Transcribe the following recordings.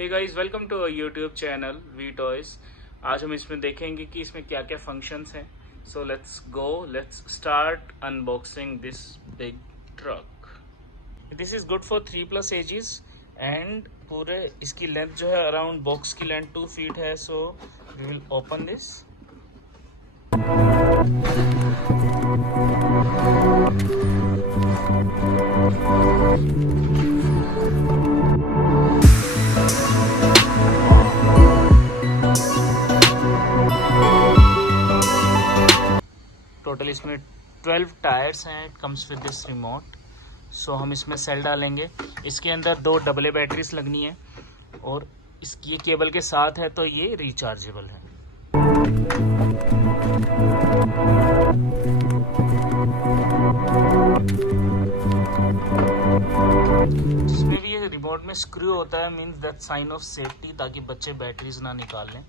Hey guys, welcome to our YouTube channel we toys. आज हम इसमें देखेंगे कि इसमें क्या क्या फंक्शंस हैं। So let's start unboxing this big truck. This is good for 3+ ages and पूरे इसकी लेंथ जो है अराउंड बॉक्स की लेंथ 2 फीट है। So we will open this. Total इसमें 12 टायर्स हैं। It comes with this remote. So हम इसमें सेल डालेंगे। इसके अंदर 2 डबल बैटरीज लगनी है और इसकी ये केबल के साथ है तो ये रिचार्जेबल है। जिसमें भी ये रिमोट में स्क्रू होता है means that sign of safety, ताकि बच्चे बैटरीज ना निकाल लें।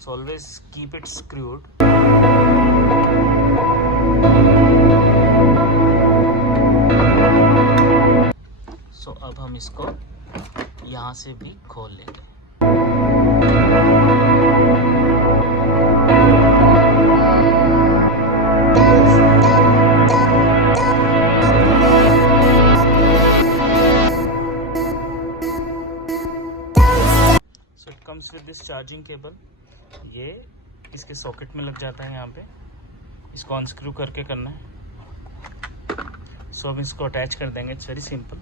So always keep it screwed. So अब हम इसको यहाँ से भी खोल लेंगे। So it comes with this charging cable. ये इसके सॉकेट में लग जाता है। यहाँ पे इसको अनस्क्रू करके करना है। सो हम इसको अटैच कर देंगे। It's very simple.